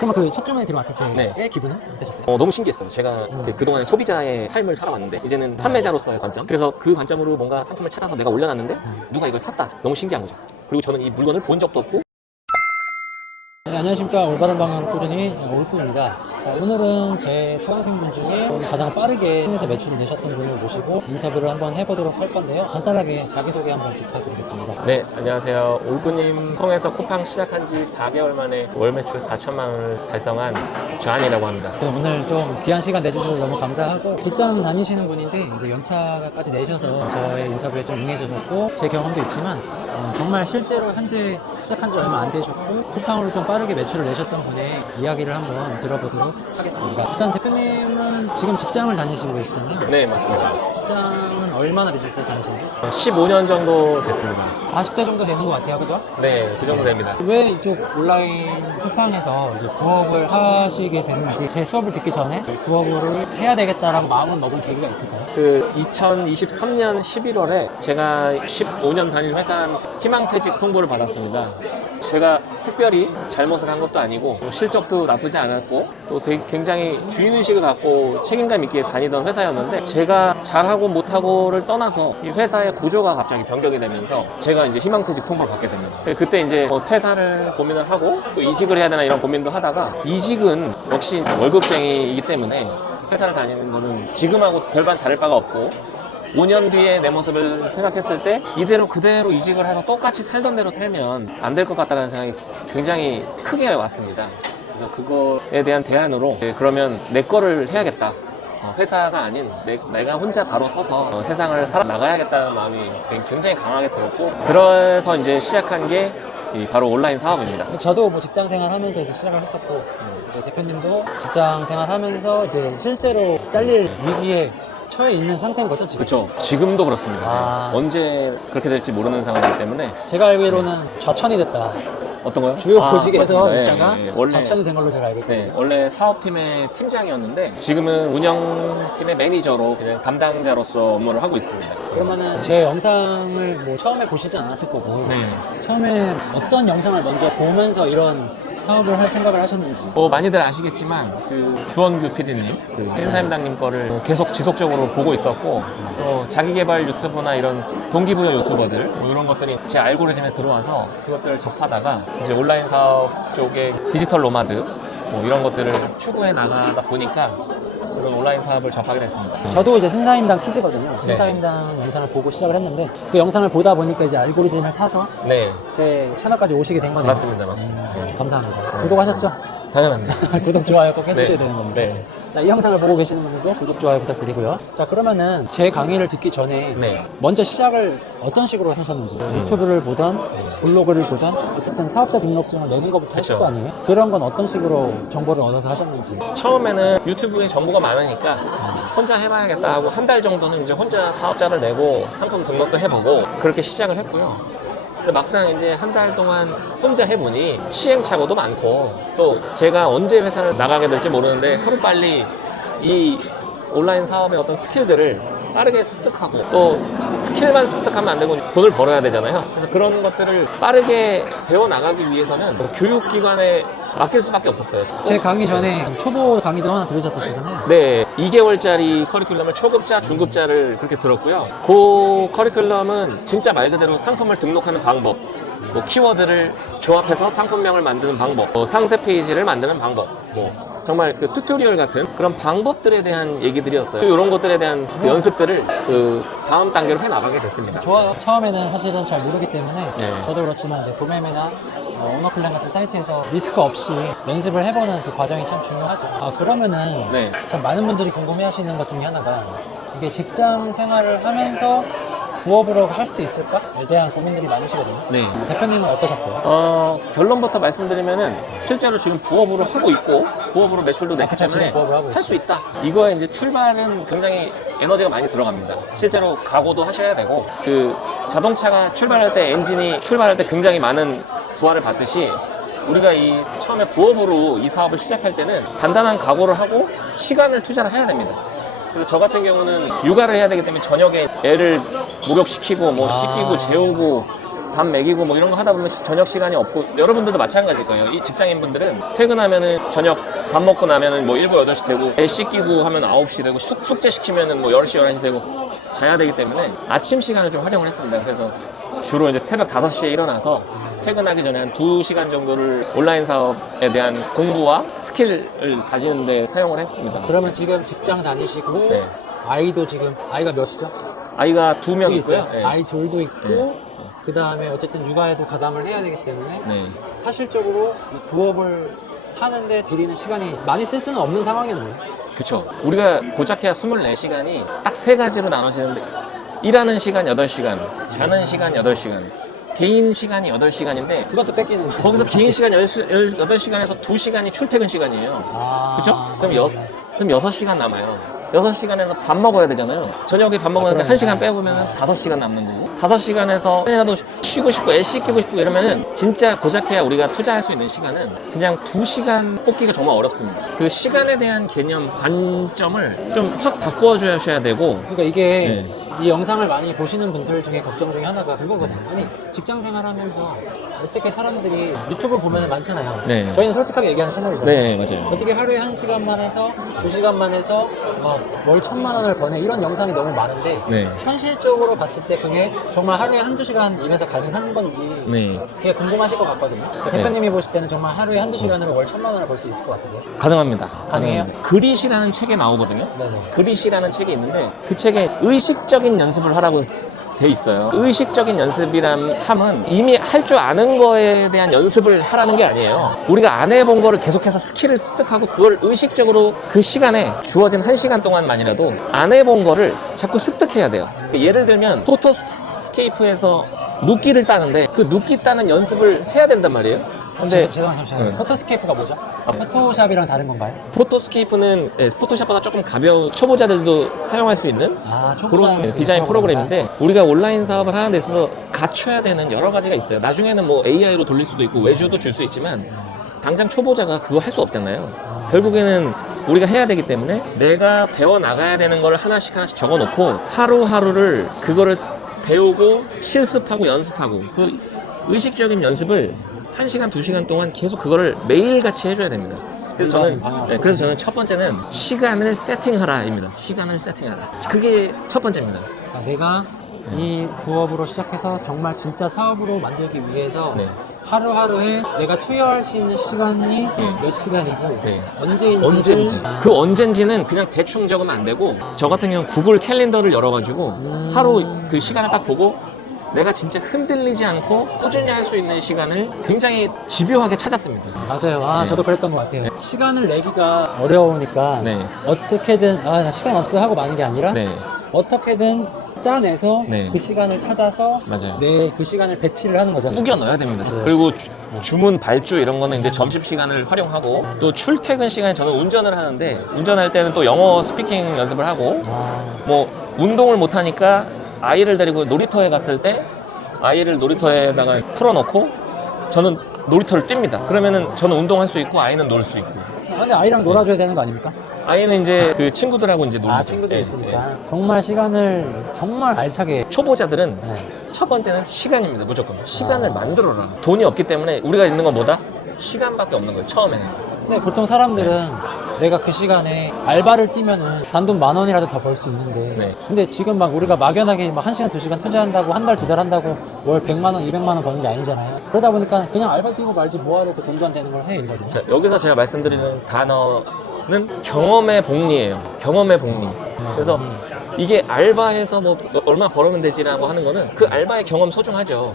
그러면 그 첫 주문에 들어왔을 때의 네. 기분은 어떠셨어요? 너무 신기했어요. 제가 그동안의 소비자의 삶을 살아왔는데 이제는 판매자로서의 관점. 그래서 그 관점으로 뭔가 상품을 찾아서 내가 올려놨는데 누가 이걸 샀다. 너무 신기한 거죠. 그리고 저는 이 물건을 본 적도 없고. 네, 안녕하십니까. 올바른 방향 꾸준히 올뿐입니다. 자, 오늘은 제 수강생분 중에 가장 빠르게 통해서 매출을 내셨던 분을 모시고 인터뷰를 한번 해보도록 할 건데요. 간단하게 자기소개 한번 좀 부탁드리겠습니다. 네, 안녕하세요. 올부님 통해서 쿠팡 시작한 지 4개월 만에 월 매출 4천만 원을 달성한 주한이라고 합니다. 네, 오늘 좀 귀한 시간 내주셔서 너무 감사하고 직장 다니시는 분인데 이제 연차까지 내셔서 저의 인터뷰에 좀 응해주셨고 제 경험도 있지만 정말 실제로 현재 시작한 지 얼마 안 되셨고 쿠팡으로 좀 빠르게 매출을 내셨던 분의 이야기를 한번 들어보도록 하겠습니다. 일단 대표님은 지금 직장을 다니시고 계시잖아요. 네, 맞습니다. 직장은 얼마나 되셨어요, 다니신지? 15년 정도 됐습니다. 40대 정도 되는 것 같아요, 그죠? 네, 그 정도 됩니다. 왜 이쪽 온라인 쿠팡에서 이제 부업을 하시게 됐는지 제 수업을 듣기 전에 부업을 해야 되겠다라고 마음을 먹은 계기가 있을까요? 그 2023년 11월에 제가 15년 다닌 회사 희망퇴직 통보를 받았습니다. 제가 특별히 잘못을 한 것도 아니고 실적도 나쁘지 않았고 또 되게 굉장히 주인의식을 갖고 책임감 있게 다니던 회사였는데 제가 잘하고 못하고를 떠나서 이 회사의 구조가 갑자기 변경이 되면서 제가 이제 희망퇴직 통보를 받게 됩니다. 그때 이제 퇴사를 고민을 하고 또 이직을 해야 되나 이런 고민도 하다가 이직은 역시 월급쟁이이기 때문에 회사를 다니는 거는 지금하고 별반 다를 바가 없고 5년 뒤에 내 모습을 생각했을 때 이대로 그대로 이직을 해서 똑같이 살던 대로 살면 안 될 것 같다는 생각이 굉장히 크게 왔습니다. 그래서 그거에 대한 대안으로 그러면 내 거를 해야겠다. 회사가 아닌 내가 혼자 바로 서서 세상을 살아나가야겠다는 마음이 굉장히 강하게 들었고 그래서 이제 시작한 게 바로 온라인 사업입니다. 저도 뭐 직장 생활 하면서 이제 시작을 했었고 이제 대표님도 직장 생활 하면서 이제 실제로 잘릴 위기에 처해 있는 상태인 거죠, 지금? 그렇죠. 지금도 그렇습니다. 아. 언제 그렇게 될지 모르는 상황이기 때문에. 제가 알기로는 좌천이 됐다. 어떤 거요? 주요 보직에서 그렇습니다. 있다가 원래, 좌천이 된 걸로 제가 알고 있거든요. 네, 원래 사업팀의 팀장이었는데 지금은 운영팀의 매니저로 그냥 담당자로서 업무를 하고 있습니다. 그러면은 제 영상을 뭐 처음에 보시지 않았을 거고 네. 처음에 어떤 영상을 먼저 보면서 이런 사업을 할 생각을 하셨는지. 많이들 아시겠지만 그 주원규 PD님, 그 신사임당님 거를 계속 지속적으로 보고 있었고 또 자기개발 유튜브나 이런 동기부여 유튜버들 뭐 이런 것들이 제 알고리즘에 들어와서 그것들을 접하다가 이제 온라인 사업 쪽에 디지털 노마드 뭐 이런 것들을 추구해 나가다 보니까 그런 온라인 사업을 접하게 됐습니다. 저도 이제 신사임당 키즈거든요. 신사임당 영상을 보고 시작을 했는데 그 영상을 보다 보니까 이제 알고리즘을 타서 네, 제 채널까지 오시게 된 거네요. 맞습니다, 맞습니다. 네. 감사합니다. 구독하셨죠? 당연합니다. 구독, 좋아요 꼭 해주셔야 네. 되는 겁니다. 네. 자, 이 영상을 보고 계시는 분들도 구독, 좋아요 부탁드리고요. 자, 그러면은 제 강의를 듣기 전에 네. 먼저 시작을 어떤 식으로 하셨는지 유튜브를 보던 블로그를 보던 어쨌든 사업자 등록증을 내는 것부터 하실 그쵸. 거 아니에요? 그런 건 어떤 식으로 정보를 얻어서 하셨는지. 처음에는 유튜브에 정보가 많으니까 혼자 해봐야겠다 하고 한 달 정도는 이제 혼자 사업자를 내고 상품 등록도 해보고 그렇게 시작을 했고요. 근데 막상 이제 한 달 동안 혼자 해보니 시행착오도 많고 또 제가 언제 회사를 나가게 될지 모르는데 하루빨리 이 온라인 사업의 어떤 스킬들을 빠르게 습득하고 또 스킬만 습득하면 안 되고 돈을 벌어야 되잖아요. 그래서 그런 것들을 빠르게 배워나가기 위해서는 교육기관에 맡길 수밖에 없었어요. 제 강의 전에 초보 강의도 하나 들으셨었잖아요. 네, 2개월짜리 커리큘럼을 초급자, 중급자를 그렇게 들었고요. 그 커리큘럼은 진짜 말 그대로 상품을 등록하는 방법, 뭐 키워드를 조합해서 상품명을 만드는 방법, 상세 페이지를 만드는 방법, 뭐 정말 그 튜토리얼 같은 그런 방법들에 대한 얘기들이었어요. 이런 것들에 대한 그 연습들을 그 다음 단계로 해 나가게 됐습니다. 좋아요. 처음에는 사실은 잘 모르기 때문에 네. 저도 그렇지만 이제 도매매나 오너클랜 같은 사이트에서 리스크 없이 연습을 해보는 그 과정이 참 중요하죠. 아, 그러면은 네. 참 많은 분들이 궁금해하시는 것 중에 하나가 이게 직장 생활을 하면서 부업으로 할 수 있을까에 대한 고민들이 많으시거든요. 네. 대표님은 어떠셨어요? 결론부터 말씀드리면은 실제로 지금 부업으로 하고 있고 부업으로 매출도 내기 그쵸, 지금 때문에 부업을 하고 할 수 있다. 이거에 이제 출발은 굉장히 에너지가 많이 들어갑니다. 실제로 각오도 하셔야 되고 그 자동차가 출발할 때 엔진이 출발할 때 굉장히 많은 부하를 받듯이 우리가 이 처음에 부업으로 이 사업을 시작할 때는 단단한 각오를 하고 시간을 투자를 해야 됩니다. 그래서 저 같은 경우는 육아를 해야 되기 때문에 저녁에 애를 목욕시키고 뭐 씻기고 재우고 밥 먹이고 뭐 이런 거 하다 보면 저녁 시간이 없고 여러분들도 마찬가지일 거예요. 이 직장인분들은 퇴근하면은 저녁 밥 먹고 나면은 뭐 7, 8시 되고 애 씻기고 하면 9시 되고 숙제 시키면은 뭐 10시, 11시 되고 자야 되기 때문에 아침 시간을 좀 활용을 했습니다. 그래서 주로 이제 새벽 5시에 일어나서 퇴근하기 전에 한 2시간 정도를 온라인 사업에 대한 공부와 스킬을 가지는 데 사용을 했습니다. 그러면 지금 직장 다니시고 네. 아이도 지금 아이가 몇이죠? 아이가 2명 둘이 있고요. 네. 아이 둘도 있고 네. 그 다음에 어쨌든 육아에도 가담을 해야 되기 때문에 네. 사실적으로 이 부업을 하는데 들이는 시간이 많이 쓸 수는 없는 상황이었네요. 그쵸. 우리가 고작 해야 24시간이 딱 3가지로 나눠지는데 일하는 시간 8시간, 자는 시간 8시간, 개인 시간이 8시간인데 그것도 뺏기는 거예요. 거기서 개인 시간 18시간에서 2시간이 출퇴근 시간이에요. 아, 그쵸? 그럼 맞네. 그럼 6시간 남아요. 6시간에서 밥 먹어야 되잖아요. 저녁에 밥 먹으니까 1시간 빼보면 5시간 남는 거고 5시간에서 그냥라도 쉬고 싶고 애 씻기고 싶고 이러면은 진짜 고작 해야 우리가 투자할 수 있는 시간은 그냥 2시간 뽑기가 정말 어렵습니다. 그 시간에 대한 개념, 관점을 좀 확 바꿔주셔야 되고 그러니까 이게 네. 이 영상을 많이 보시는 분들 중에 걱정 중에 하나가 그거거든요. 아니 직장 생활하면서 어떻게 사람들이 유튜브 보면 많잖아요. 네. 저희는 솔직하게 얘기하는 채널이잖아요. 네, 맞아요. 어떻게 하루에 1시간만 해서 2시간만 해서 막 월 1,000만 원을 버네 이런 영상이 너무 많은데 네. 현실적으로 봤을 때 그게 정말 하루에 1~2시간 일해서 가능한 건지 네. 그게 궁금하실 것 같거든요. 대표님이 보실 때는 정말 하루에 1~2시간으로 월 1,000만 원을 벌 수 있을 것 같으세요? 가능합니다. 가능해요? 그릿이라는 책에 나오거든요. 네네. 그릿이라는 책이 있는데 그 책에 의식적인 연습을 하라고 돼 있어요. 의식적인 연습이란 함은 이미 할 줄 아는 거에 대한 연습을 하라는 게 아니에요. 우리가 안 해본 거를 계속해서 스킬을 습득하고 그걸 의식적으로 그 시간에 주어진 1시간 동안만이라도 안 해본 거를 자꾸 습득해야 돼요. 예를 들면 포토스케이프에서 눕기를 따는데 그 눕기 따는 연습을 해야 된단 말이에요. 근데 죄송합니다. 잠시만요. 포토스케이프가 뭐죠? 포토샵이랑 다른 건가요? 포토스케이프는 포토샵보다 조금 가벼운 초보자들도 사용할 수 있는 아, 그런 디자인 프로그램인데 우리가 온라인 사업을 하는 데 있어서 갖춰야 되는 여러 가지가 있어요. 나중에는 뭐 AI로 돌릴 수도 있고 외주도 줄 수 있지만 당장 초보자가 그거 할 수 없잖아요. 결국에는 우리가 해야 되기 때문에 내가 배워 나가야 되는 걸 하나씩 적어 놓고 하루하루를 그거를 배우고 실습하고 연습하고 그 의식적인 연습을 1시간, 2시간 동안 계속 그거를 매일같이 해줘야 됩니다. 그래서 저는 첫 번째는 시간을 세팅하라입니다. 시간을 세팅하라. 그게 첫 번째입니다. 내가 이 부업으로 시작해서 정말 진짜 사업으로 만들기 위해서 네. 하루하루에 내가 투여할 수 있는 시간이 몇 시간이고 네. 언제인지 그 언젠지는 그냥 대충 적으면 안 되고 저 같은 경우는 구글 캘린더를 열어가지고 하루 그 시간을 딱 보고 내가 진짜 흔들리지 않고 꾸준히 할 수 있는 시간을 굉장히 집요하게 찾았습니다. 맞아요. 네. 저도 그랬던 것 같아요. 시간을 내기가 어려우니까 네. 어떻게든 나 시간 없어 하고 마는 게 아니라 네. 어떻게든 짜내서 네. 그 시간을 찾아서 맞아요. 내 그 시간을 배치를 하는 거죠. 꾸겨 넣어야 됩니다. 네. 그리고 주문 발주 이런 거는 이제 점심 시간을 활용하고 또 출퇴근 시간에 저는 운전을 하는데 운전할 때는 또 영어 스피킹 연습을 하고 뭐 운동을 못 하니까 아이를 데리고 놀이터에 갔을 때 아이를 놀이터에다가 풀어놓고 저는 놀이터를 뜁니다. 그러면은 저는 운동할 수 있고 아이는 놀 수 있고. 근데 아이랑 놀아줘야 되는 거 아닙니까? 아이는 이제 그 친구들하고 이제 놀고. 친구들 예, 있으니까 정말 시간을 정말 알차게 예. 초보자들은 네. 첫 번째는 시간입니다. 무조건 시간을 만들어라. 돈이 없기 때문에 우리가 있는 건 뭐다? 시간밖에 없는 거예요. 처음에는. 근데 보통 사람들은 내가 그 시간에 알바를 뛰면은 단돈 10,000원이라도 더 벌 수 있는데 네. 근데 지금 막 우리가 막연하게 막 1시간, 2시간 투자한다고 한 달, 2달 한다고 월 100만 원, 200만 원 버는 게 아니잖아요. 그러다 보니까 그냥 알바 뛰고 말지 뭐하러 그 돈도 안 되는 걸 해 이거든요. 자, 여기서 제가 말씀드리는 단어는 경험의 복리예요. 경험의 복리. 그래서 이게 알바해서 뭐 얼마 벌으면 되지라고 하는 거는 그 알바의 경험 소중하죠.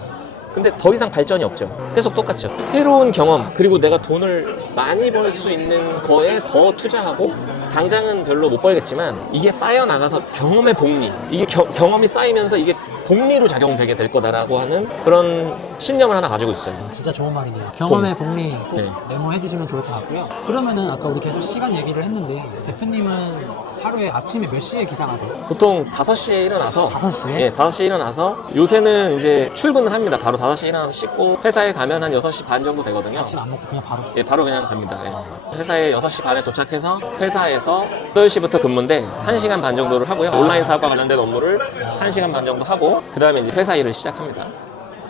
근데 더 이상 발전이 없죠. 계속 똑같죠. 새로운 경험, 그리고 내가 돈을 많이 벌 수 있는 거에 더 투자하고 당장은 별로 못 벌겠지만 이게 쌓여 나가서 경험의 복리, 이게 경험이 쌓이면서 이게 복리로 작용되게 될 거다라고 하는 그런 신념을 하나 가지고 있어요. 진짜 좋은 말이네요. 경험의 복리 꼭 네. 메모해 주시면 좋을 것 같고요. 그러면은 아까 우리 계속 시간 얘기를 했는데 대표님은 하루에 아침에 몇 시에 기상하세요? 보통 5시에 일어나서 5시에? 예, 5시에 일어나서 요새는 이제 출근을 합니다. 바로 5시에 일어나서 씻고 회사에 가면 한 6시 반 정도 되거든요. 아침 안 먹고 그냥 바로? 예, 바로 그냥 갑니다. 예. 회사에 6시 반에 도착해서 회사에서 8시부터 근무인데 1시간 반 정도를 하고요. 온라인 사업과 관련된 업무를 1시간 반 정도 하고 그 다음에 이제 회사 일을 시작합니다.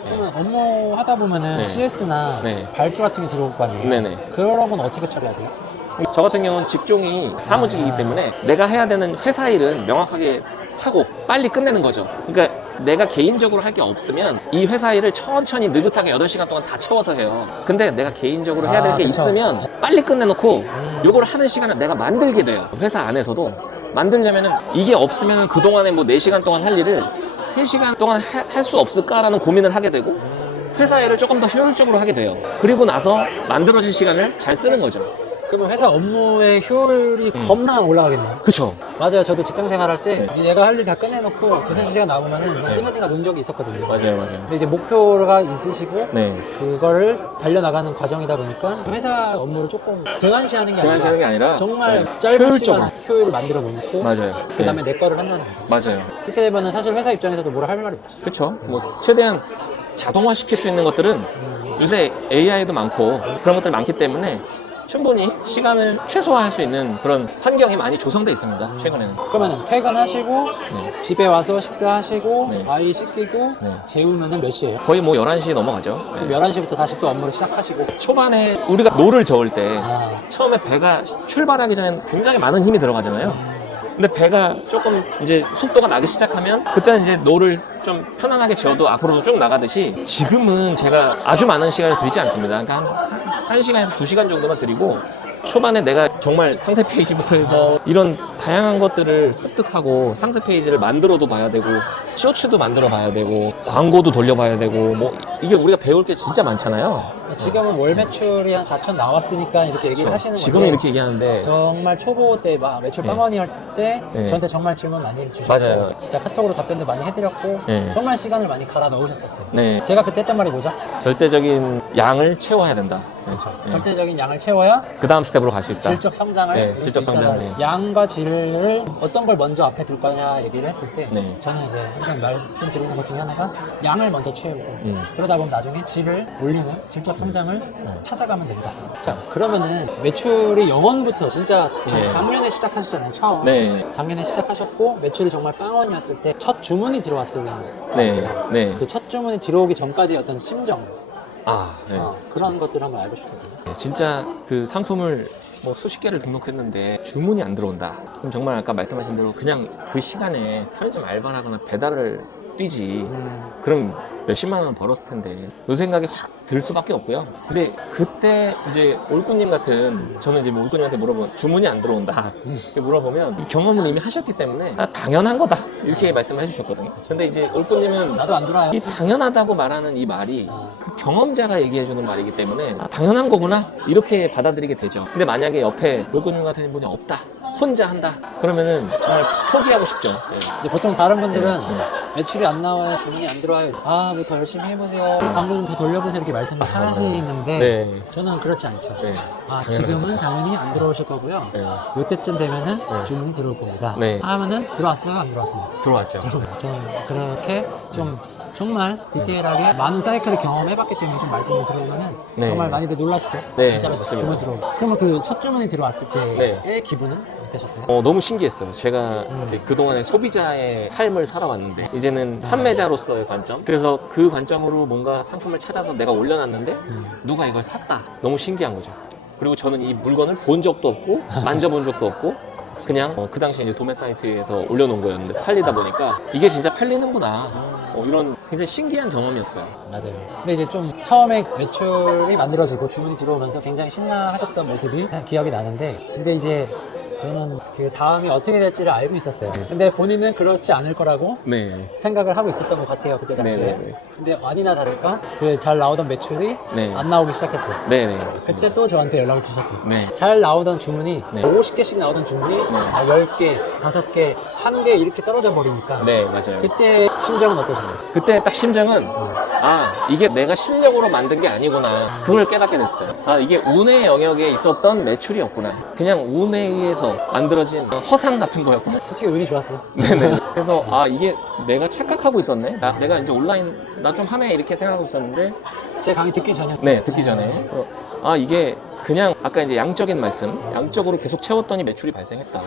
그러면 업무 하다 보면은 네. CS나 네. 발주 같은 게 들어올 거 아니에요? 네네. 그런 건 어떻게 처리하세요? 저 같은 경우는 직종이 사무직이기 때문에 내가 해야 되는 회사 일은 명확하게 하고 빨리 끝내는 거죠. 그러니까 내가 개인적으로 할 게 없으면 이 회사 일을 천천히 느긋하게 8시간 동안 다 채워서 해요. 근데 내가 개인적으로 해야 될 게 그쵸. 있으면 빨리 끝내놓고 요걸 하는 시간을 내가 만들게 돼요. 회사 안에서도 만들려면은 이게 없으면 그동안에 뭐 4시간 동안 할 일을 3시간 동안 할 수 없을까라는 고민을 하게 되고 회사 일을 조금 더 효율적으로 하게 돼요. 그리고 나서 만들어진 시간을 잘 쓰는 거죠. 그러면 회사 업무의 효율이 겁나 올라가겠네요. 그쵸? 맞아요. 저도 직장 생활할 때 내가 할 일 다 끝내놓고 2-3시간 남으면은 그냥 끝내니까 논 적이 있었거든요. 맞아요. 근데 이제 목표가 있으시고 네. 그거를 달려나가는 과정이다 보니까 회사 업무를 조금 등한시하는 게 등한시하는 게 아니라 정말 네. 짧은 효율적으로. 시간 효율을 만들어 놓고 맞아요. 그 다음에 내 거를 한다는 거죠. 맞아요. 그렇게 되면은 사실 회사 입장에서도 뭐라 할 말이 없죠. 그렇죠. 뭐 최대한 자동화 시킬 수 있는 것들은 요새 AI도 많고 그런 것들 많기 때문에 충분히 시간을 최소화할 수 있는 그런 환경이 많이 조성돼 있습니다. 최근에는. 그러면 퇴근하시고 네. 집에 와서 식사하시고 네. 아이 씻기고 네. 재우면은 몇 시예요? 거의 뭐 11시에 넘어가죠. 네. 그럼 11시부터 다시 또 업무를 시작하시고 초반에 우리가 노를 저을 때 아, 처음에 배가 출발하기 전엔 굉장히 많은 힘이 들어가잖아요. 근데 배가 조금 이제 속도가 나기 시작하면 그때는 이제 노를 좀 편안하게 저어도 앞으로 쭉 나가듯이 지금은 제가 아주 많은 시간을 들이지 않습니다. 그러니까 한 1시간에서 2시간 정도만 드리고 초반에 내가 정말 상세 페이지부터 해서 이런 다양한 것들을 습득하고 상세 페이지를 만들어도 봐야 되고 쇼츠도 만들어 봐야 되고 광고도 돌려봐야 되고 뭐 이게 우리가 배울 게 진짜 많잖아요. 지금은 월 매출이 한 4천 나왔으니까 이렇게 얘기를 하시는 건데 지금은 이렇게 얘기하는데 정말 초보 때 막 매출 네. 빵원이 할 때 네. 저한테 정말 질문 많이 주셨고 맞아요. 진짜 카톡으로 답변도 많이 해드렸고 네. 정말 시간을 많이 갈아 넣으셨었어요. 네. 제가 그때 했던 말이 뭐죠? 절대적인 양을 채워야 된다. 그렇죠. 네. 절대적인 양을 채워야 그 다음 스텝으로 갈 수 있다. 질적 성장을 네, 이룰 수 질적 성장, 있다는 네. 양과 질을 어떤 걸 먼저 앞에 둘 거냐 얘기를 했을 때 네. 저는 이제 항상 말씀드리는 것 중에 하나가 양을 먼저 채우고 그러다 보면 나중에 질을 올리는 질적 성장을 찾아가면 된다. 자, 그러면은 매출이 0원부터 진짜 네. 작년에 시작하셨잖아요. 처음. 네. 작년에 시작하셨고 매출이 정말 빵원이었을 때 첫 주문이 들어왔을 때 네. 네. 그 첫 주문이 들어오기 전까지 어떤 심정 아, 네. 그런 것들 한번 알고 싶거든요. 네, 진짜 그 상품을 뭐 수십 개를 등록했는데 주문이 안 들어온다. 그럼 정말 아까 말씀하신 대로 그냥 그 시간에 편의점 알바를 하거나 배달을 뛰지. 그럼 몇십만 원 벌었을 텐데 그 생각이 확 들 수밖에 없고요. 근데 그때 이제 올꾸님 같은 저는 이제 뭐 올꾸님한테 물어보면 주문이 안 들어온다 이렇게 물어보면 이 경험을 이미 하셨기 때문에 아, 당연한 거다 이렇게 말씀을 해주셨거든요. 근데 이제 올꾸님은 나도 안 들어와요. 이 당연하다고 말하는 이 말이 그 경험자가 얘기해주는 말이기 때문에 아, 당연한 거구나 이렇게 받아들이게 되죠. 근데 만약에 옆에 올꾸님 같은 분이 없다 혼자 한다 그러면은 정말 포기하고 싶죠. 예. 이제 보통 다른 분들은 매출이 안 나와요, 주문이 안 들어와요. 아, 뭐 더 열심히 해보세요. 광고 좀 더 돌려보세요. 이렇게 말씀을 하시는데 네. 저는 그렇지 않죠. 네. 아, 당연한 지금은 당연히 안 들어오실 거고요. 네. 이때쯤 되면은 네. 주문이 들어올 겁니다. 네. 하면은 들어왔어요, 안 들어왔어요? 들어왔죠. 저는 그렇게 좀 정말 디테일하게 많은 사이클을 경험해봤기 때문에 좀 말씀을 드리면은 네. 정말 많이들 놀라시죠? 네, 진짜로 맞습니다. 주문 들어오고. 그러면 그 첫 주문이 들어왔을 때의 네. 기분은 어떠셨어요? 너무 신기했어요. 제가 이렇게 그동안의 소비자의 삶을 살아왔는데 이제는 판매자로서의 관점 그래서 그 관점으로 뭔가 상품을 찾아서 내가 올려놨는데 누가 이걸 샀다. 너무 신기한 거죠. 그리고 저는 이 물건을 본 적도 없고 만져본 적도 없고 그냥 그 당시에 이제 도매 사이트에서 올려놓은 거였는데 팔리다 보니까 이게 진짜 팔리는구나 이런 굉장히 신기한 경험이었어요. 맞아요. 근데 이제 좀 처음에 매출이 만들어지고 주문이 들어오면서 굉장히 신나하셨던 모습이 기억이 나는데 근데 이제 저는 그 다음이 어떻게 될지를 알고 있었어요. 근데 본인은 그렇지 않을 거라고 네. 생각을 하고 있었던 것 같아요. 그때 당시에. 네네네. 근데 아니나 다를까 그 잘 나오던 매출이 네. 안 나오기 시작했죠. 네네. 그때 또 저한테 연락을 주셨죠. 네. 잘 나오던 주문이 네. 50개씩 나오던 주문이 10개, 5개, 1개 이렇게 떨어져 버리니까 네, 맞아요. 그때 심정은 어떠셨어요? 그때 딱 심정은 아 이게 내가 실력으로 만든 게 아니구나 그걸 깨닫게 됐어요. 아 이게 운의 영역에 있었던 매출이었구나. 그냥 운에 의해서 만들어진 허상 같은 거였구나. 솔직히 운이 좋았어요. 네네. 그래서 아 이게 내가 착각하고 있었네. 내가 이제 온라인 나 좀 하네 이렇게 생각하고 있었는데 제 강의 듣기 전이었죠. 네, 듣기 전에. 이게 그냥 아까 이제 양적인 말씀, 양적으로 계속 채웠더니 매출이 발생했다.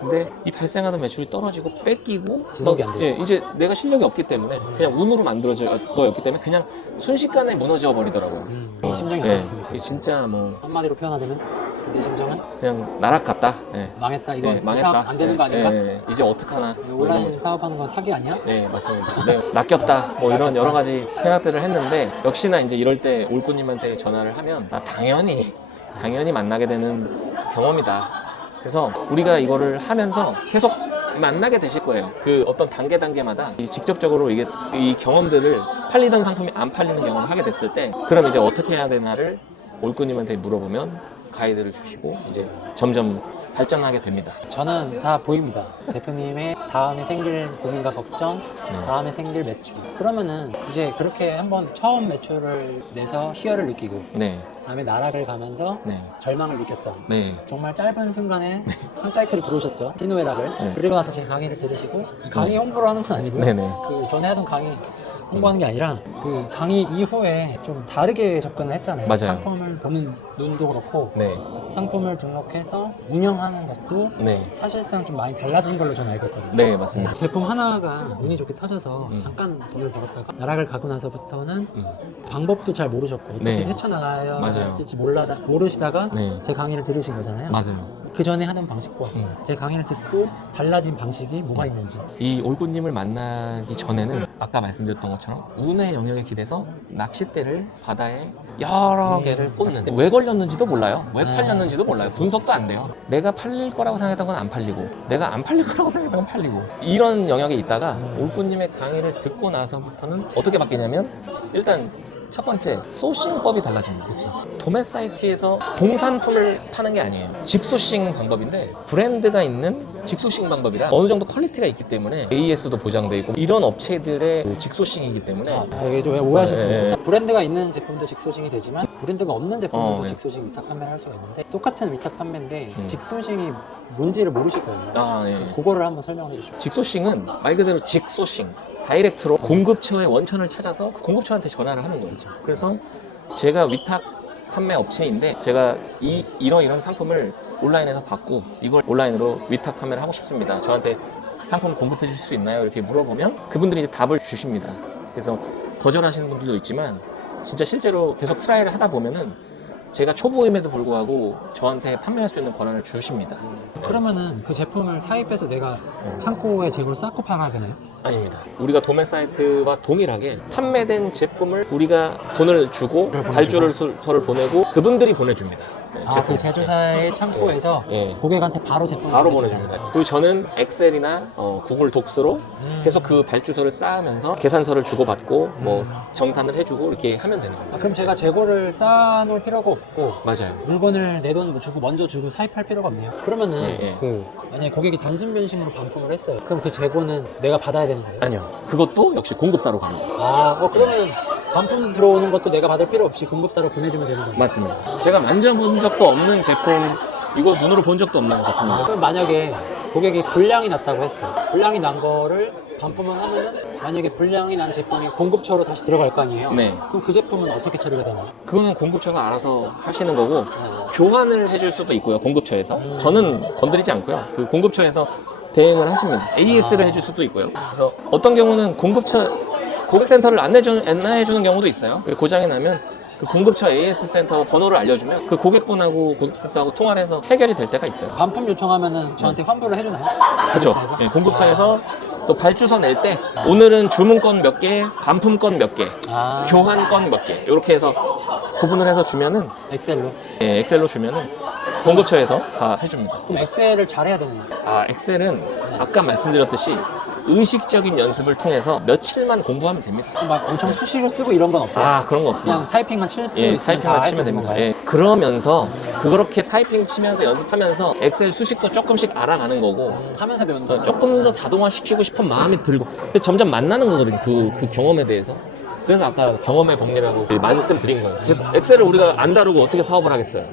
근데 이 발생하던 매출이 떨어지고 뺏기고 지속이 안 되죠. 예, 이제 내가 실력이 없기 때문에 그냥 운으로 만들어진 거였기 때문에 그냥 순식간에 무너져 버리더라고요. 심정이 예, 어떠셨습니까? 이게 진짜 뭐 한마디로 표현하자면 그때 심정은 그냥 나락갔다. 예. 망했다. 이거 예, 이 사업 안 되는 거 아닐까? 예, 이제 어떡하나. 뭐 이런 온라인 거죠. 사업하는 건 사기 아니야? 네, 맞습니다. 네, 낚였다. 뭐 이런 여러 가지 생각들을 했는데 역시나 이제 이럴 때 올꾸님한테 전화를 하면 당연히 만나게 되는 경험이다. 그래서 우리가 이거를 하면서 계속 만나게 되실 거예요. 그 어떤 단계마다 이 직접적으로 이 경험들을 팔리던 상품이 안 팔리는 경험을 하게 됐을 때 그럼 이제 어떻게 해야 되나를 올꾸님한테 물어보면 가이드를 주시고 이제 점점 발전하게 됩니다. 저는 다 보입니다. 대표님의 다음에 생길 고민과 걱정, 다음에 생길 매출. 그러면은 이제 그렇게 한번 처음 매출을 내서 희열을 느끼고 네, 그다음에 나락을 가면서 네, 절망을 느꼈던 네. 정말 짧은 순간에 한 사이클이 들어오셨죠. 희노애락을. 네. 그리고 나서 제 강의를 들으시고 강의 홍보를 하는 건 아니고요. 네네. 그 전에 하던 강의 홍보하는 게 아니라 그 강의 이후에 좀 다르게 접근을 했잖아요. 맞아요. 상품을 보는 눈도 그렇고 네, 상품을 등록해서 운영하는 것도 네, 사실상 좀 많이 달라진 걸로 저는 알고 있거든요. 네, 맞습니다. 제품 하나가 운이 좋게 터져서 잠깐 돈을 벌었다가 나락을 가고 나서부터는 방법도 잘 모르셨고 어떻게 네. 헤쳐나가야 맞아요. 할지 모르시다가 네. 제 강의를 들으신 거잖아요. 맞아요. 그 전에 하던 방식과 제 강의를 듣고 달라진 방식이 뭐가 있는지. 이 올꾸님을 만나기 전에는 아까 말씀드렸던 것처럼 운의 영역에 기대서 낚싯대를 바다에 여러 개를 꽂는데 왜 걸렸는지도 몰라요. 왜 팔렸는지도 몰라요. 분석도 안 돼요. 내가 팔릴 거라고 생각했던 건 안 팔리고 내가 안 팔릴 거라고 생각했던 건 팔리고 이런 영역에 있다가 올꾸님의 강의를 듣고 나서부터는 어떻게 바뀌냐면 일단 첫 번째, 소싱법이 달라집니다. 도매 사이트에서 공산품을 파는 게 아니에요. 직소싱 방법인데 브랜드가 있는 직소싱 방법이라 어느 정도 퀄리티가 있기 때문에 AS도 보장돼 있고 이런 업체들의 그 직소싱이기 때문에 이게 좀 오해하실 수 네, 있어요. 네. 브랜드가 있는 제품도 직소싱이 되지만 브랜드가 없는 제품도 네. 직소싱 위탁 판매를 할 수가 있는데 똑같은 위탁 판매인데 직소싱이 뭔지를 모르실 거예요. 네. 그거를 한번 설명해 주시죠. 직소싱은 말 그대로 직소싱 다이렉트로 공급처의 원천을 찾아서 그 공급처한테 전화를 하는 거죠. 그래서 제가 위탁 판매 업체인데 제가 이런 상품을 온라인에서 받고 이걸 온라인으로 위탁 판매를 하고 싶습니다. 저한테 상품 공급해 주실 수 있나요? 이렇게 물어보면 그분들이 이제 답을 주십니다. 그래서 거절하시는 분들도 있지만 진짜 실제로 계속 트라이를 하다 보면은 제가 초보임에도 불구하고 저한테 판매할 수 있는 권한을 주십니다. 그러면은 그 제품을 사입해서 내가 창고에 재고를 쌓고 팔아야 되나요? 아닙니다. 우리가 도매 사이트와 동일하게 판매된 제품을 우리가 돈을 주고 발주서를 보내고 그분들이 보내줍니다. 네, 그 제조사의 창고에서 예. 고객한테 바로 제품을 바로 보내주나요? 보내줍니다. 그리고 저는 엑셀이나 구글 독스로 계속 그 발주서를 쌓으면서 계산서를 주고받고 뭐 정산을 해주고 이렇게 하면 되는 겁니다. 그럼 제가 재고를 쌓아놓을 필요가 없고 맞아요. 물건을 내 돈 주고 먼저 주고 사입할 필요가 없네요. 그러면은 예. 만약에 고객이 단순 변심으로 반품을 했어요. 그럼 그 재고는 내가 받아야 되는 거예요? 아니요. 그것도 역시 공급사로 갑니다. 그러면 반품 들어오는 것도 내가 받을 필요 없이 공급사로 보내주면 되는 거예요? 맞습니다. 제가 만져본 적도 없는 제품, 이거 눈으로 본 적도 없는 제품입니다. 그럼 만약에 고객이 불량이 났다고 했어. 불량이 난 거를 반품을 하면은 만약에 불량이 난 제품이 공급처로 다시 들어갈 거 아니에요? 네. 그럼 그 제품은 어떻게 처리가 되나요? 그거는 공급처가 알아서 하시는 거고 교환을 해줄 수도 있고요. 공급처에서 저는 건드리지 않고요. 그 공급처에서 대행을 하십니다. AS를 해줄 수도 있고요. 그래서 어떤 경우는 공급처 고객센터를 안내해주는 경우도 있어요. 고장이 나면 그 공급처 AS 센터 번호를 알려주면 그 고객분하고 고객센터하고 통화를 해서 해결이 될 때가 있어요. 반품 요청하면은 저한테 환불을 해주나요? 그렇죠. 공급사에서? 예, 공급사에서 또 발주서 낼 때 오늘은 주문건 몇 개, 반품건 몇 개, 교환건 몇 개 이렇게 해서 구분을 해서 주면은 엑셀로? 예, 엑셀로 주면은 공급처에서 다 해줍니다. 그럼 엑셀을 잘해야 되는 거예요? 엑셀은 아까 말씀드렸듯이 의식적인 연습을 통해서 며칠만 공부하면 됩니다. 막 엄청 수식을 쓰고 이런 건 없어요? 그런 거 없습니다. 그냥 타이핑만 칠 수 예, 있으면 타이핑만 다 치면 됩니다. 건가요? 예, 그러면서 그렇게 타이핑 치면서 연습하면서 엑셀 수식도 조금씩 알아가는 거고 하면서 배우는 거예요? 조금 더 자동화 시키고 싶은 마음이 들고 근데 점점 만나는 거거든요. 그 경험에 대해서. 그래서 아까 경험의 복리라고 말씀 드린 거예요. 그래서 엑셀을 우리가 안 다루고 어떻게 사업을 하겠어요?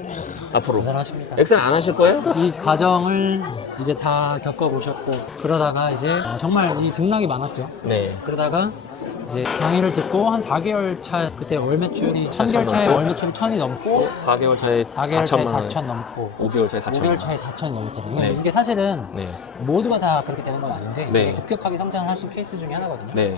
앞으로. 대단하십니다. 엑셀 안 하실 거예요? 이 과정을 이제 다 겪어보셨고 그러다가 이제 정말 이 등락이 많았죠. 네. 그러다가 이제 강의를 듣고 한 4개월 차 그때 월 매출이 1000개월 차에 넘고? 월 매출이 1000이 넘고 4개월 차에 4개월 차에 4천만 원, 4000 넘고 5개월 차에 4천 5개월 차에 4000이 넘었잖아요. 네. 이게 사실은 네, 모두가 다 그렇게 되는 건 아닌데 네. 이게 급격하게 성장을 하신 케이스 중에 하나거든요. 네,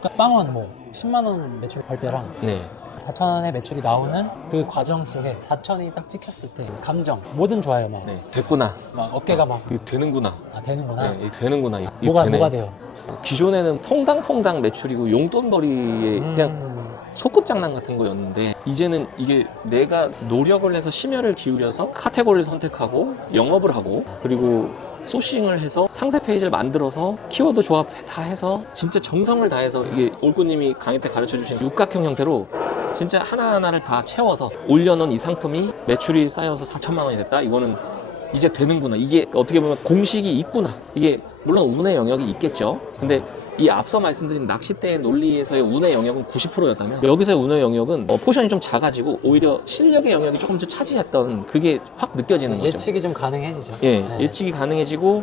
그러니까 빵원 뭐 10만 원 매출 벌 때랑 네, 4천원의 매출이 나오는 그 과정 속에 4천이 딱 찍혔을 때 감정 뭐든 좋아요. 막, 네. 됐구나. 막 어깨가 막 이거 되는구나. 되는구나. 네, 이거 되는구나. 이거 뭐가 되네. 뭐가 돼요? 기존에는 퐁당퐁당 매출이고 용돈벌이에 그냥 소꿉장난 같은 거였는데 이제는 이게 내가 노력을 해서 심혈을 기울여서 카테고리를 선택하고 영업을 하고 그리고 소싱을 해서 상세 페이지를 만들어서 키워드 조합 다 해서 진짜 정성을 다해서 이게 올꾸님이 강의 때 가르쳐 주신 육각형 형태로 진짜 하나하나를 다 채워서 올려놓은 이 상품이 매출이 쌓여서 4천만 원이 됐다. 이거는 이제 되는구나. 이게 어떻게 보면 공식이 있구나. 이게 물론 운의 영역이 있겠죠. 근데 이 앞서 말씀드린 낚싯대의 논리에서의 운의 영역은 90%였다면 여기서의 운의 영역은 포션이 좀 작아지고 오히려 실력의 영역이 조금 더 차지했던 그게 확 느껴지는 거죠. 예측이 좀 가능해지죠. 예, 네. 예측이 가능해지고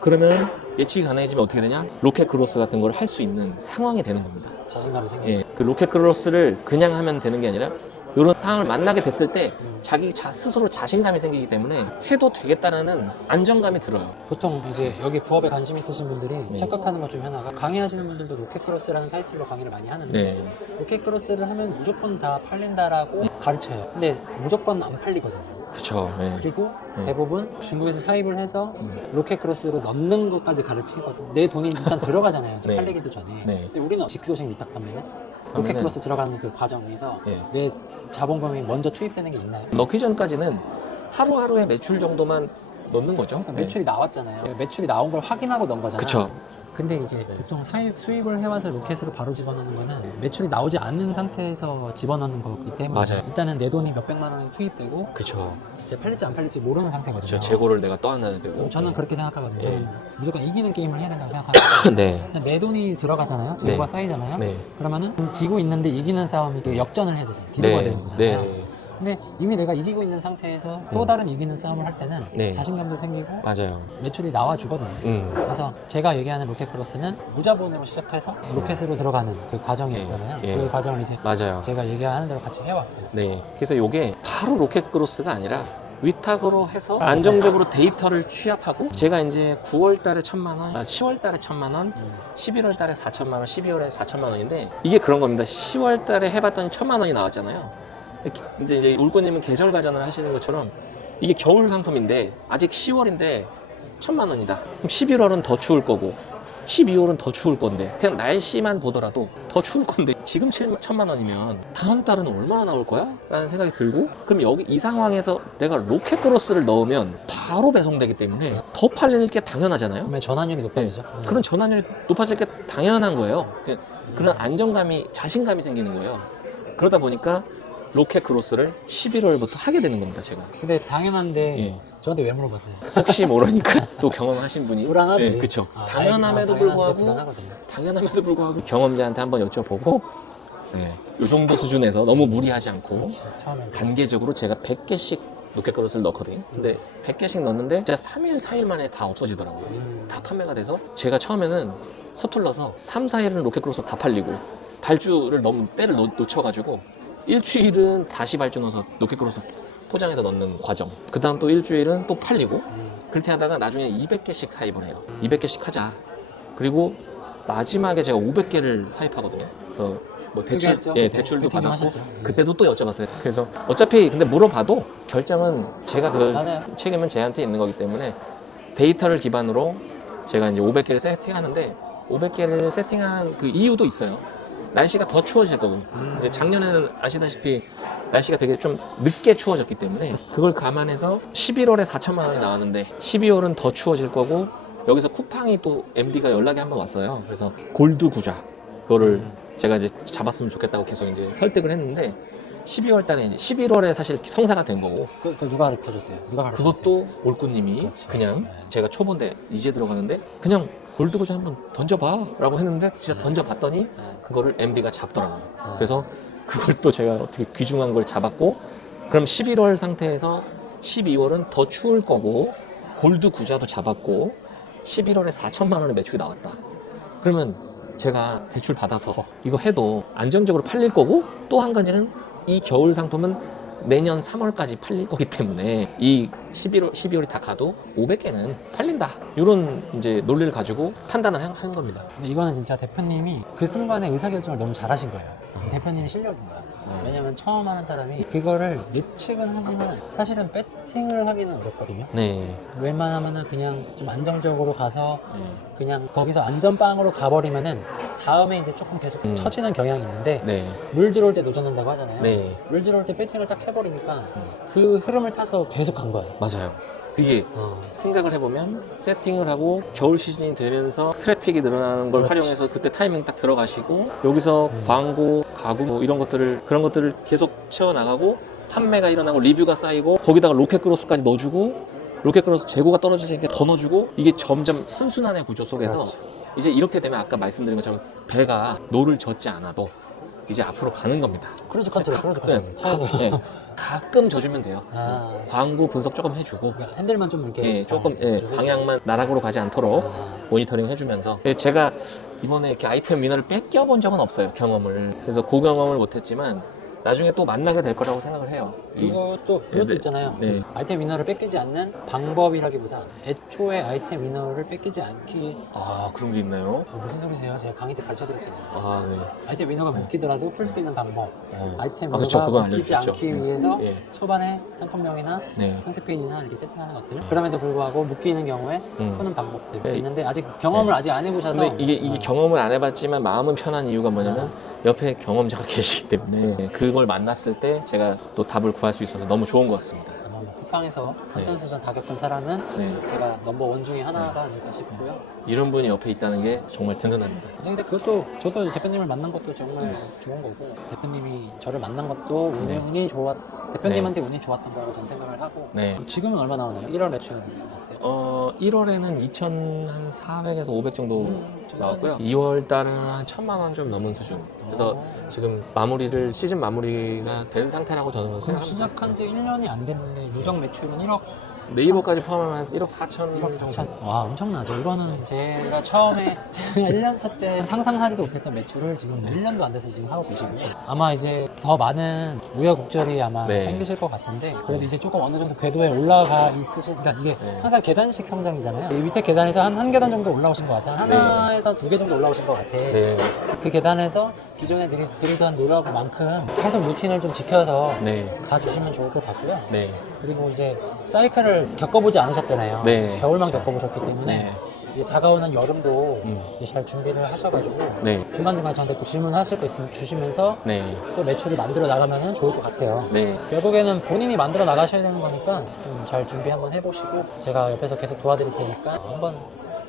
그러면 예측이 가능해지면 어떻게 되냐? 로켓 크로스 같은 걸 할 수 있는 상황이 되는 겁니다. 자신감이 생기죠. 예, 그 로켓 크로스를 그냥 하면 되는 게 아니라 이런 상황을 만나게 됐을 때 자기 스스로 자신감이 생기기 때문에 해도 되겠다라는 안정감이 들어요. 보통 이제 여기 부업에 관심 있으신 분들이 네. 착각하는 것 중에 하나가 강의하시는 분들도 로켓크로스라는 타이틀로 강의를 많이 하는데 네. 로켓크로스를 하면 무조건 다 팔린다라고 가르쳐요. 근데 무조건 안 팔리거든요. 그쵸. 예. 그리고 네. 대부분 중국에서 사입을 해서 로켓크로스로 넣는 것까지 가르치거든요. 내 돈이 일단 들어가잖아요. 네. 팔리기도 전에. 네. 근데 우리는 직소식 위탁 판매는 로켓크로스 들어가는 그 과정에서 네. 내 자본금이 먼저 투입되는 게 있나요? 넣기 전까지는 하루하루의 매출 정도만 넣는 거죠. 그러니까 매출이 나왔잖아요. 매출이 나온 걸 확인하고 넣은 거잖아요. 그쵸. 근데 이제 보통 수입을 해와서 로켓으로 바로 집어넣는 거는 매출이 나오지 않는 상태에서 집어넣는 거기 때문에 맞아요. 일단은 내 돈이 몇백만 원이 투입되고 그쵸. 진짜 팔릴지 안 팔릴지 모르는 상태거든요. 그쵸. 재고를 내가 떠안아야 되고. 저는 그렇게 생각하거든요. 네. 저는 무조건 이기는 게임을 해야 된다고 생각하거든요. 네. 일단 내 돈이 들어가잖아요. 재고가 네. 쌓이잖아요. 네. 그러면은 지고 있는데 이기는 싸움이 역전을 해야 되잖아요. 뒤집어야 되는 거잖아요. 네. 근데 이미 내가 이기고 있는 상태에서 또 다른 이기는 싸움을 할 때는 네. 자신감도 생기고 맞아요. 매출이 나와 주거든요. 그래서 제가 얘기하는 로켓크로스는 무자본으로 시작해서 로켓으로 들어가는 그 과정이 예, 있잖아요. 예. 그 과정을 이제 맞아요. 제가 얘기하는 대로 같이 해왔고 네. 그래서 이게 바로 로켓 크로스가 아니라 위탁으로 해서 안정적으로 데이터를 취합하고 제가 이제 9월 달에 1000만 원, 10월 달에 1000만 원, 11월 달에 4천만 원, 12월에 4천만 원인데 이게 그런 겁니다. 10월 달에 해봤더니 1000만 원이 나왔잖아요. 이제 울꾸님은 계절 가전을 하시는 것처럼 이게 겨울 상품인데 아직 10월인데 1000만 원이다. 그럼 11월은 더 추울 거고 12월은 더 추울 건데 그냥 날씨만 보더라도 더 추울 건데 지금 1000만 원이면 다음 달은 얼마나 나올 거야? 라는 생각이 들고 그럼 여기 이 상황에서 내가 로켓 크로스를 넣으면 바로 배송되기 때문에 더 팔리는 게 당연하잖아요. 그러면 전환율이 높아지죠. 그런 전환율이 높아질 게 당연한 거예요. 그런 안정감이, 자신감이 생기는 거예요. 그러다 보니까 로켓 크로스를 11월부터 하게 되는 겁니다, 제가. 근데 당연한데 예. 저한테 왜 물어봤어요? 혹시 모르니까 또 경험하신 분이. 불안하지. 네, 그쵸. 아, 당연함에도 당연한데 불구하고, 불안하거든요. 당연함에도 불구하고 경험자한테 한번 여쭤보고, 네. 이 정도 수준에서 너무 무리하지 않고, 처음에 단계적으로 제가 100개씩 로켓 크로스를 넣거든요. 근데 100개씩 넣는데 진짜 3일, 4일 만에 다 없어지더라고요. 다 판매가 돼서 제가 처음에는 서툴러서 3, 4일은 로켓 크로스 다 팔리고 발주를 너무 때를 놓쳐가지고 일주일은 다시 발주 넣어서 로켓 크로스 포장해서 넣는 과정. 그 다음 또 일주일은 또 팔리고 그렇게 하다가 나중에 200개씩 사입을 해요. 200개씩 하자. 그리고 마지막에 제가 500개를 사입하거든요. 그래서 뭐 대출, 했죠? 예, 그때 대출도 배팅 좀 받았고 하셨죠. 그때도 또 여쭤봤어요. 그래서 어차피 근데 물어봐도 결정은 제가 그걸 맞아요. 책임은 제한테 있는 거기 때문에 데이터를 기반으로 제가 이제 500개를 세팅하는데 500개를 세팅한 그 이유도 있어요. 날씨가 더 추워질 거고 이제 작년에는 아시다시피 날씨가 되게 좀 늦게 추워졌기 때문에 그걸 감안해서 11월에 4천만 원이 나왔는데 12월은 더 추워질 거고 여기서 쿠팡이 또 MD가 연락이 한번 왔어요. 그래서 골드 구자 그거를 제가 이제 잡았으면 좋겠다고 계속 이제 설득을 했는데 12월 달에 이제 11월에 사실 성사가 된 거고 그걸 누가 가르쳐줬어요? 누가 가르쳐줬어요? 그것도 올꾸님이 그렇죠. 그냥 네. 제가 초보인데 이제 들어가는데 그냥 골드구자 한번 던져봐 라고 했는데 진짜 던져봤더니 그거를 MD가 잡더라고요. 그래서 그걸 또 제가 어떻게 귀중한 걸 잡았고 그럼 11월 상태에서 12월은 더 추울 거고 골드 구자도 잡았고 11월에 4천만 원의 매출이 나왔다. 그러면 제가 대출 받아서 이거 해도 안정적으로 팔릴 거고, 또 한 가지는 이 겨울 상품은 내년 3월까지 팔릴 거기 때문에 이 12월이 다 가도 500개는 팔린다. 이런 이제 논리를 가지고 판단을 한 겁니다. 근데 이거는 진짜 대표님이 그 순간에 의사결정을 너무 잘하신 거예요. 대표님이 실력인 거야. 왜냐면 처음 하는 사람이 그거를 예측은 하지만 사실은 배팅을 하기는 어렵거든요. 네. 웬만하면은 그냥 좀 안정적으로 가서 그냥 거기서 안전빵으로 가버리면은 다음에 이제 조금 계속 처지는 경향이 있는데 네. 물 들어올 때 놓쳤는다고 하잖아요. 네. 물 들어올 때 배팅을 딱 해버리니까 그 흐름을 타서 계속 간 거예요. 맞아요. 이게 생각을 해보면 세팅을 하고 겨울 시즌이 되면서 트래픽이 늘어나는 걸 그렇지. 활용해서 그때 타이밍 딱 들어가시고 여기서 광고, 가구 뭐 이런 것들을 그런 것들을 계속 채워나가고 판매가 일어나고 리뷰가 쌓이고 거기다가 로켓 크로스까지 넣어주고 로켓 크로스 재고가 떨어지니까 더 넣어주고 이게 점점 선순환의 구조 속에서 그렇지. 이제 이렇게 되면 아까 말씀드린 것처럼 배가 노를 젓지 않아도 이제 앞으로 가는 겁니다. 크루즈 컨트롤, 크루즈 컨트롤. 차에서. 네. 가끔 져주면 돼요. 아, 광고 분석 조금 해주고 그러니까 핸들만 좀 이렇게 예, 조금 잘 예, 조절해서. 방향만 나락으로 가지 않도록 모니터링 해주면서 예, 제가 이번에 이렇게 아이템 위너를 뺏겨본 적은 없어요. 경험을. 그래서 그 경험을 못했지만 나중에 또 만나게 될 거라고 생각을 해요. 그것도 네. 있잖아요. 네. 아이템 위너를 뺏기지 않는 방법이라기보다 애초에 아이템 위너를 뺏기지 않기. 아 그런 게 있나요? 무슨 소리세요? 제가 강의 때 가르쳐드렸잖아요. 아 네. 아이템 위너가 묶이더라도 풀 수 있는 방법. 아이템 아, 그쵸. 위너가 그건 묶이지 알려주셨죠. 않기 위해서 예. 초반에 상품명이나 네. 상세 페이지나 이렇게 세팅하는 것들. 그럼에도 불구하고 묶이는 경우에 푸는 방법들이 네. 있는데 아직 경험을 아직 안 해보셔서. 근데 이게 경험을 안 해봤지만 마음은 편한 이유가 뭐냐면 옆에 경험자가 계시기 때문에 그걸 만났을 때 제가 또 답을 구할 수 있어서 너무 좋은 것 같습니다. 쿠팡에서 선천수전 다 겪은 사람은 네. 제가 넘버원 중에 하나가 아닐까 싶고요. 이런 분이 옆에 있다는 게 정말 든든합니다. 근데 그것도 저도 대표님을 만난 것도 정말 좋은 거고 대표님이 저를 만난 것도 운이 대표님한테 운이 좋았던 거라고 저는 생각을 하고. 네. 지금은 얼마 나오나요? 1월 매출 났어요? 1월에는 2,400에서 500 정도 나왔고요. 2월 달은 한 1,000만 원 좀 넘은 수준. 그래서 지금 시즌 마무리가 된 상태라고 저는 그럼 생각합니다. 시작한 지 1년이 안 됐는데 누적 매출은 1억 네이버까지 포함하면 1억 4천 1억 정도. 4천. 와, 엄청나죠. 이거는 제가 처음에 제가 1년 차 때 상상하지도 못했던 매출을 지금 1년도 안 돼서 지금 하고 계시고요. 아마 이제 더 많은 우여곡절이 아마 네. 생기실 것 같은데 그래도 이제 조금 어느 정도 궤도에 올라가 그러니까 이게 네. 항상 계단식 성장이잖아요. 이 밑에 계단에서 한 계단 정도 올라오신 것 같아요. 하나에서 두 개 정도 올라오신 것 같아. 네. 그 계단에서 기존에 들이던 노력만큼 계속 루틴을 좀 지켜서 네. 가주시면 좋을 것 같고요. 네. 그리고 이제 사이클을 겪어보지 않으셨잖아요. 네. 겨울만 겪어보셨기 때문에 네. 이제 다가오는 여름도 이제 잘 준비를 하셔가지고 네. 중간중간 저한테 또 질문하실 거 있으면 주시면서 네. 또 매출을 만들어 나가면 좋을 것 같아요. 네. 결국에는 본인이 만들어 나가셔야 되는 거니까 좀 잘 준비 한번 해보시고 제가 옆에서 계속 도와드릴 테니까 한번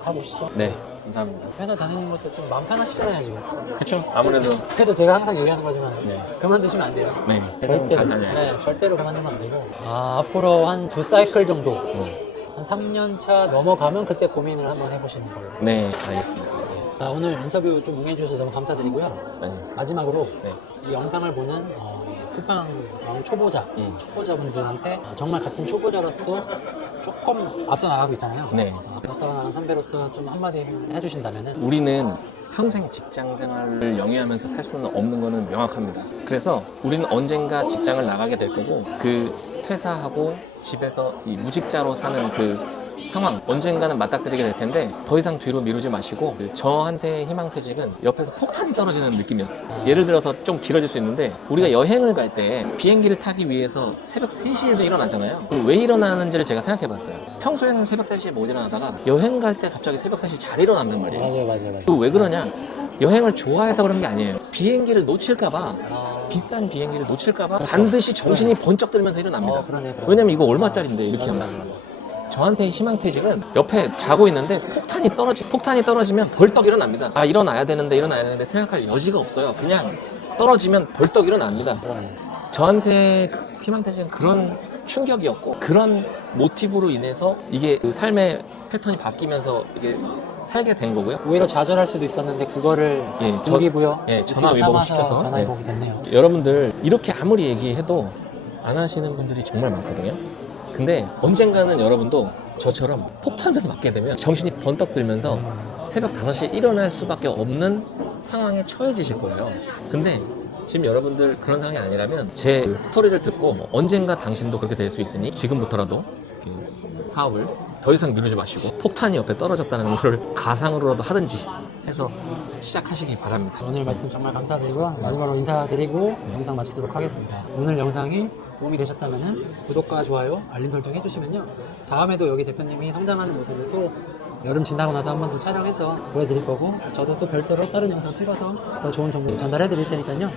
가보시죠. 네. 감사합니다. 회사 다니는 것도 좀 마음 편하시잖아요 지금. 그렇죠. 아무래도 그래도 제가 항상 얘기하는 거지만 네. 그만두시면 안 돼요. 네. 회사는 잘 다녀야죠. 네, 절대로 그만두면 안 되고 앞으로 한 2사이클 정도 한 3년 차 넘어가면 그때 고민을 한번 해보시는 걸로. 네. 알겠습니다. 오늘 인터뷰 좀 응해주셔서 너무 감사드리고요. 네. 마지막으로 네. 이 영상을 보는 쿠팡 초보자분들한테 정말 같은 초보자로서 조금 앞서 나가고 있잖아요. 네. 앞서 나가는 선배로서 좀 한마디 해주신다면은. 우리는 평생 직장 생활을 영위하면서 살 수는 없는 거는 명확합니다. 그래서 우리는 언젠가 직장을 나가게 될 거고 그 퇴사하고 집에서 이 무직자로 사는 그 상황 언젠가는 맞닥뜨리게 될 텐데 더 이상 뒤로 미루지 마시고 저한테 희망퇴직은 옆에서 폭탄이 떨어지는 느낌이었어요. 예를 들어서 좀 길어질 수 있는데 우리가 여행을 갈 때 비행기를 타기 위해서 새벽 3시에 일어나잖아요. 왜 일어나는지를 제가 생각해 봤어요. 평소에는 새벽 3시에 못 일어나다가 여행 갈 때 갑자기 새벽 3시에 잘 일어난단 말이에요. 맞아요. 그 왜 그러냐? 여행을 좋아해서 그런 게 아니에요. 비행기를 놓칠까봐 비싼 비행기를 놓칠까봐 반드시 정신이 번쩍 들면서 일어납니다. 그러네. 왜냐면 이거 얼마짜리인데 이렇게 하면. 저한테 희망퇴직은 옆에 자고 있는데 폭탄이 떨어지면 벌떡 일어납니다. 아 일어나야 되는데 생각할 여지가 없어요. 그냥 떨어지면 벌떡 일어납니다. 저한테 희망퇴직은 그런 충격이었고 그런 모티브로 인해서 이게 그 삶의 패턴이 바뀌면서 이게 살게 된 거고요. 오히려 좌절할 수도 있었는데 그거를 동기부여 전화위복을 시켜서 전화위복이 됐네요. 여러분들 이렇게 아무리 얘기해도 안 하시는 분들이 정말 많거든요. 근데 언젠가는 여러분도 저처럼 폭탄을 맞게 되면 정신이 번떡 들면서 새벽 5시에 일어날 수밖에 없는 상황에 처해지실 거예요. 근데 지금 여러분들 그런 상황이 아니라면 제 스토리를 듣고 언젠가 당신도 그렇게 될 수 있으니 지금부터라도 그 사업을 더 이상 미루지 마시고 폭탄이 옆에 떨어졌다는 걸 가상으로라도 하든지 해서 시작하시기 바랍니다. 오늘 말씀 정말 감사드리고요. 마지막으로 인사드리고 영상 마치도록 하겠습니다. 오늘 영상이 도움이 되셨다면 구독과 좋아요, 알림 설정 해주시면요. 다음에도 여기 대표님이 성장하는 모습을 또 여름 지나고 나서 한 번 더 촬영해서 보여드릴 거고, 저도 또 별도로 다른 영상 찍어서 더 좋은 정보 전달해 드릴 테니까요.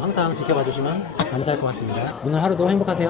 항상 지켜봐 주시면 감사할 것 같습니다. 오늘 하루도 행복하세요.